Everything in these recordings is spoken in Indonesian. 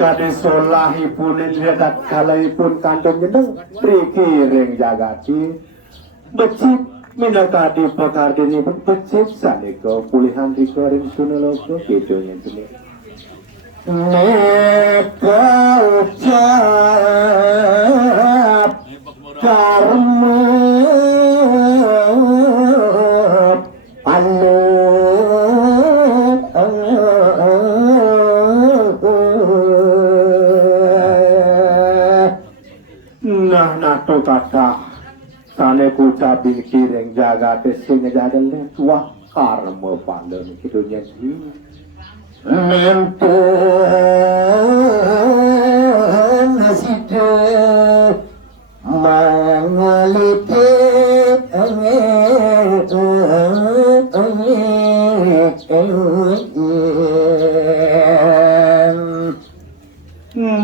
kade solahipun dekat kalaipun kantong jeneng riki ring jagati becik minakadi pakardini becik sanika pulihan riko ring sunuloko kidunya sini neka ucap karma nato kata sane kucapin kireng jaga tesing jaga letua karma pandang kidunya sini menteng nasida mangalite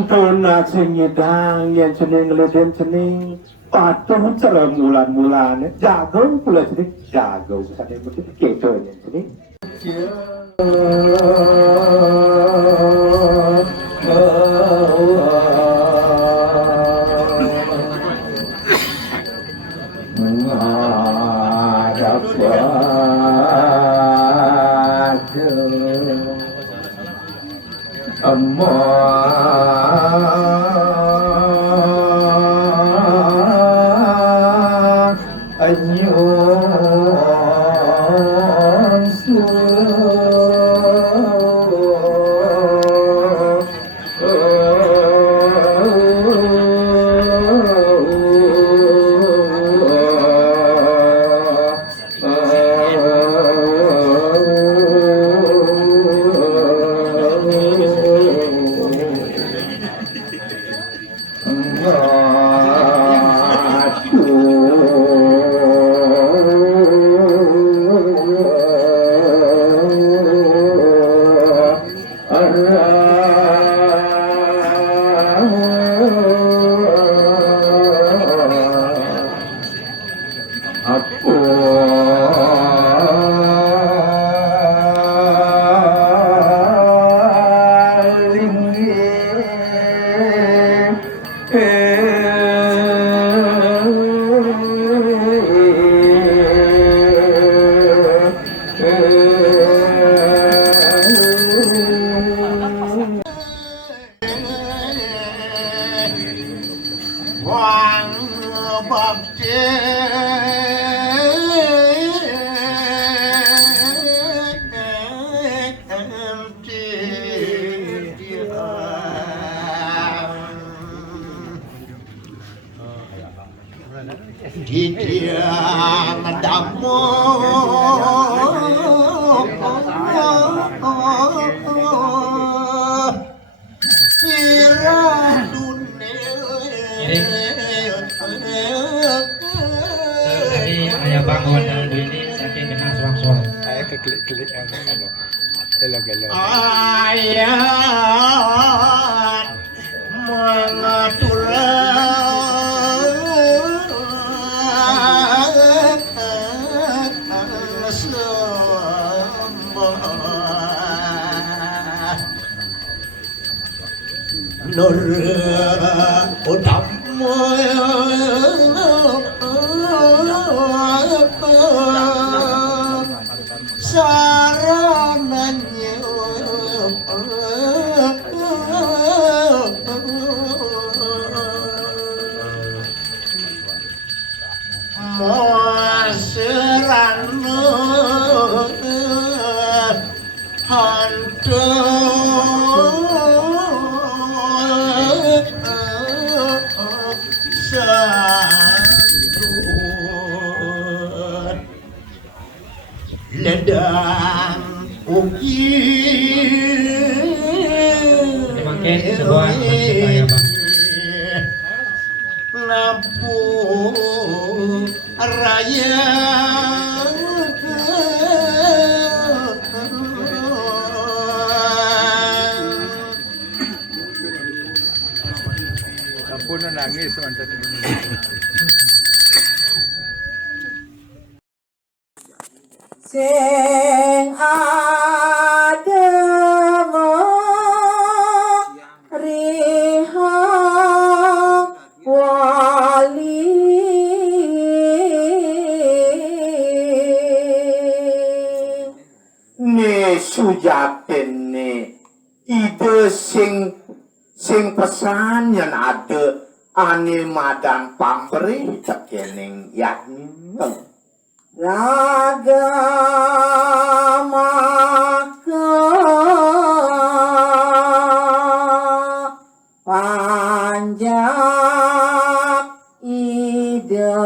Tuna singidang yang cening leden cening patuh celeng bulan-bulan jago pula cening jago sadaya mesti keto yang cening bangun dan ini saking kena suang-suang. Saya keklik-klik yang gelo-gelo. Ayat mengatulah sembah nur utama sarananya moserano hantu ledang ukir Dipakai sebuah kita ya bang. lampu raya Ampun nangis mantan ini. Sing adem sing pesan yen ade ane madang pamrih tekening yakni raga maka panjang ida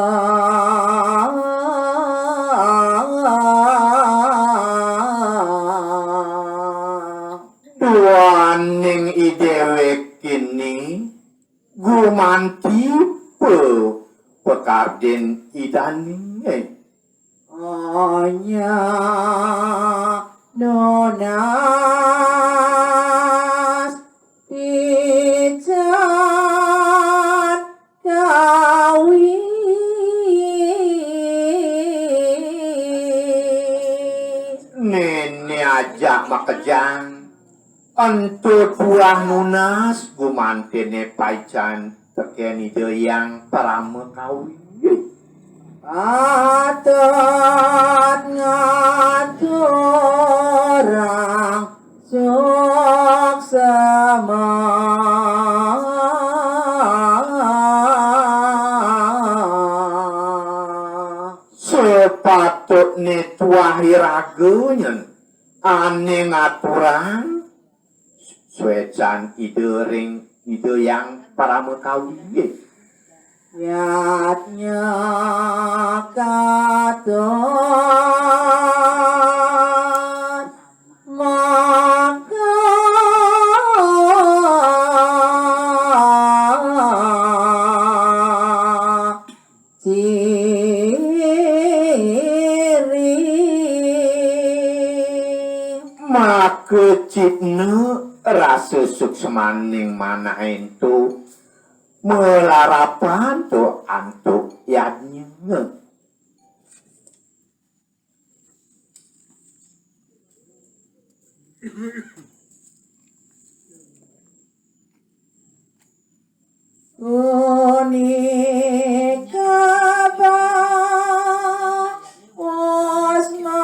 duaning idewe kini gumanti pekarden idani hanya nonas pican kawi nene ajak makejang antut buah nunas gumantene paican tekeni deyang parame kawi atat ngaturang sok sama sepatutne tuahi ragenyen ane ngaturang suecan ide ring ide yang parame kawi yatnya katon maka ciri maka cipne rasa suksemaning mana ento melarapan tu antuk yadnya unikaba wasmamana